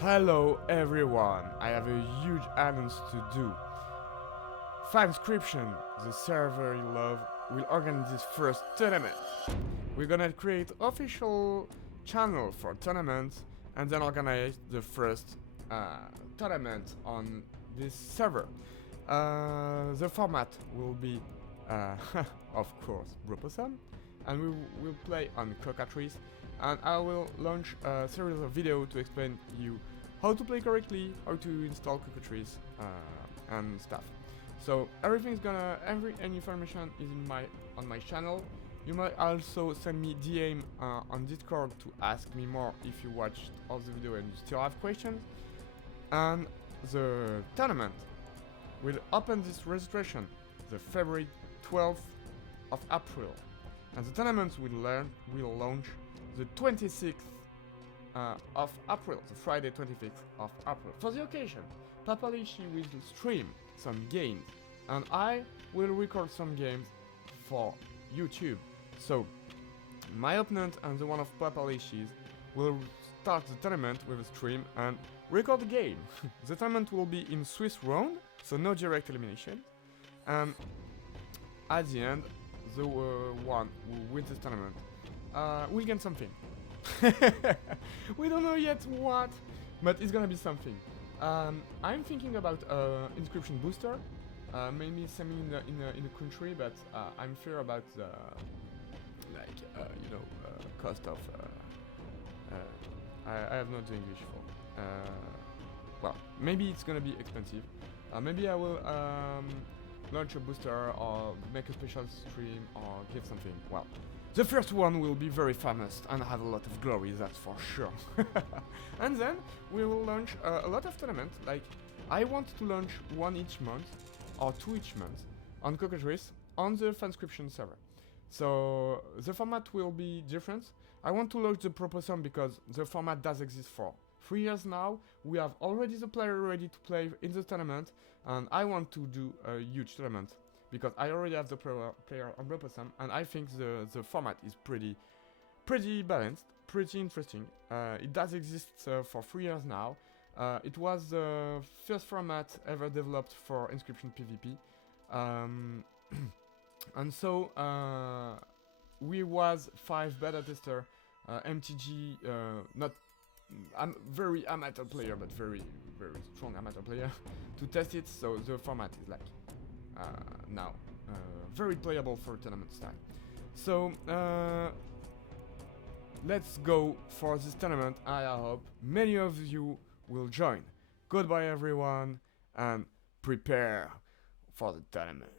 Hello everyone, I have a huge announce to do. Fanscryption, the server you love, will organize this first tournament. We're gonna create official channel for tournaments and then organize the first tournament on this server. The format will be, of course, Bropossum, and we will play on Cockatrice, and I will launch a series of videos to explain you how to play correctly, how to install Cockatrice, and stuff. So everything's gonna, any information is on my channel. You might also send me DM on Discord to ask me more if you watched all the video and you still have questions. And the tournament will open this registration the February 12th of April, and the tournament will launch the 26th of April, the Friday 25th of April. For the occasion, Papalishi will stream some games, and I will record some games for YouTube. So, my opponent and the one of Papalishi's will start the tournament with a stream and record the game. The tournament will be in Swiss round, so no direct elimination. And at the end, the one who wins this tournament will get something. We don't know yet what, but it's gonna be something. I'm thinking about inscription booster, maybe something in the country, but I'm fear about the cost of. I have not the English for. Well, maybe it's gonna be expensive. Maybe I will launch a booster or make a special stream or give something. Well, the first one will be very famous and have a lot of glory, that's for sure. And then we will launch a lot of tournaments. Like, I want to launch one each month or two each month on Cockatrice on the fanscryption server. So the format will be different. I want to launch the Bropossum because the format does exist for 3 years now. We have already the player ready to play in the tournament, and I want to do a huge tournament because I already have the player on Bropossum, and I think the format is pretty balanced, pretty interesting. It does exist for 3 years now. It was the first format ever developed for INSCRYPTION PVP. And so we was 5 beta tester, MTG, not very amateur player, but very strong amateur player to test it. So the format is like now very playable for tournament style. So let's go for this tournament. I hope many of you will join. Goodbye everyone, and prepare for the tournament.